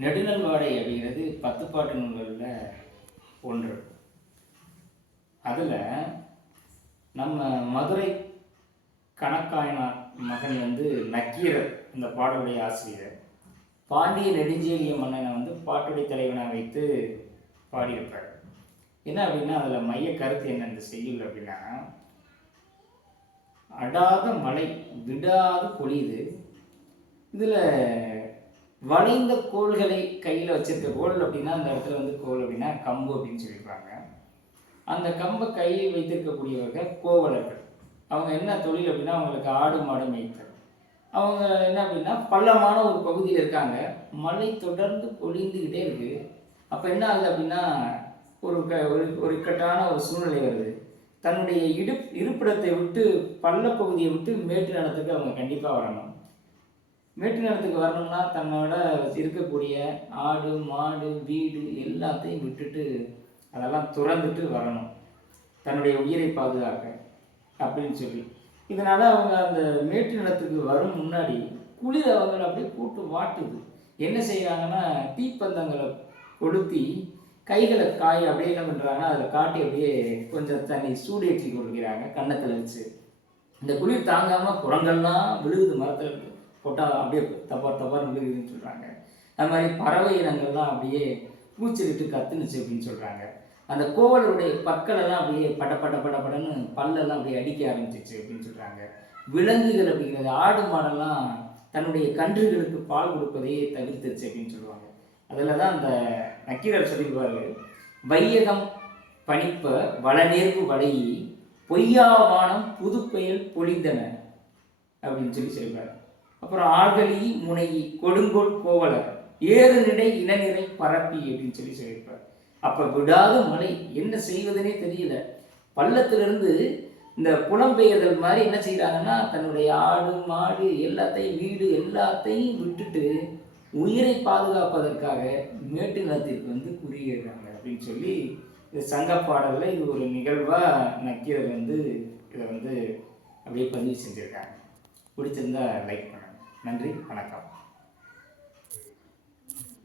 நெடுநல் வாடை அப்படிங்கிறது 10 பாட்டு நூல்களில் ஒன்று. அதில் நம்ம மதுரை கணக்காயனார் மகன் நக்கீரர் இந்த பாடலுடைய ஆசிரியர். பாண்டிய நெடுஞ்செழிய மன்னனை பாட்டுடைய தலைவனாக வைத்து பாடியிருப்பார். என்ன அப்படின்னா அதில் மைய கருத்து என்ன இந்த செய்யுள் அப்படின்னா, அடாத மழை விடாது பொழியுது. இதில் வளைந்த கோள்களை கையில் வச்சிருக்க கோள் அப்படின்னா அந்த இடத்துல கோள் அப்படின்னா கம்பு அப்படின்னு சொல்லியிருப்பாங்க. அந்த கம்பை கையில் வைத்திருக்கக்கூடியவர்கள் கோவலர்கள். அவங்க என்ன தொழில் அப்படின்னா அவங்களுக்கு ஆடு மாடு மேய்த்தல். அவங்க என்ன அப்படின்னா பள்ளமான ஒரு பகுதியில் இருக்காங்க. மழை தொடர்ந்து பொழிந்துக்கிட்டே இருக்குது. அப்போ என்ன ஆகுது அப்படின்னா ஒரு இக்கட்டான ஒரு சூழ்நிலை வருது. தன்னுடைய இருப்பிடத்தை விட்டு பள்ளப்பகுதியை விட்டு மேட்டு நிலத்துக்கு அவங்க கண்டிப்பாக வரணும். மேட்டு நிலத்துக்கு வரணும்னா தன்னோட இருக்கக்கூடிய ஆடு மாடு வீடு எல்லாத்தையும் விட்டுட்டு அதெல்லாம் துறந்துட்டு வரணும், தன்னுடைய உயிரை பாதுகாக்க அப்படின்னு சொல்லி. இதனால் அவங்க அந்த மேட்டு நிலத்துக்கு வரும் முன்னாடி குளிர் அவங்களை அப்படியே கூட்டு வாட்டுது. என்ன செய்கிறாங்கன்னா தீப்பந்தங்களை கொளுத்தி கைகளை காய் அப்படியே என்ன பண்ணுறாங்கன்னா அதில் காட்டி அப்படியே கொஞ்சம் தண்ணி சூடேற்றி கொள்கிறாங்க கன்னத்தில் வச்சு. இந்த குளிர் தாங்காமல் குரங்கள்லாம் விழுகுது, மரத்தில் போட்டால் அப்படியே தப்பார் விழுகுதுன்னு சொல்கிறாங்க. அது மாதிரி பறவை இனங்கள்லாம் அப்படியே பூச்சிட்டு கத்துனுச்சு அப்படின்னு சொல்கிறாங்க. அந்த கோவலருடைய பற்களெல்லாம் அப்படியே படன்னு பல்லெல்லாம் அப்படியே அடிக்க ஆரம்பிச்சிச்சு அப்படின்னு சொல்கிறாங்க. விலங்குகள் அப்படிங்கிறது ஆடு மாடெல்லாம் தன்னுடைய கன்றுகளுக்கு பால் கொடுப்பதையே தவிர்த்துச்சு அப்படின்னு சொல்லுவாங்க. அதில் தான் அந்த நக்கீரர் சொல்லிடுவார், வையகம் பணிப்ப வளநேர்வு வளையி பொய்யாவானம் புதுப்பெயல் பொழிந்தன அப்படின்னு சொல்லியிருப்பார். அப்புறம் ஆழ்களி முனையி கொடுங்கோல் கோவலர் ஏறு நிலை இனநிறை பரப்பி அப்படின்னு சொல்லியிருப்பார். அப்போ விடாத மழை, என்ன செய்வதுனே தெரியல. பள்ளத்திலிருந்து இந்த புலம்பெயர்தல் மாதிரி என்ன செய்கிறாங்கன்னா தன்னுடைய ஆடு மாடு எல்லாத்தையும் வீடு எல்லாத்தையும் விட்டுட்டு உயிரை பாதுகாப்பதற்காக மேட்டு நிலத்திற்கு குடியேறாங்க அப்படின்னு சொல்லி இது சங்க பாடலில் இது ஒரு நிகழ்வாக நக்கீரர் இதை அப்படியே பதிவு செஞ்சுருக்காங்க. பிடிச்சிருந்தா லைக் பண்ணுங்கள். நன்றி, வணக்கம்.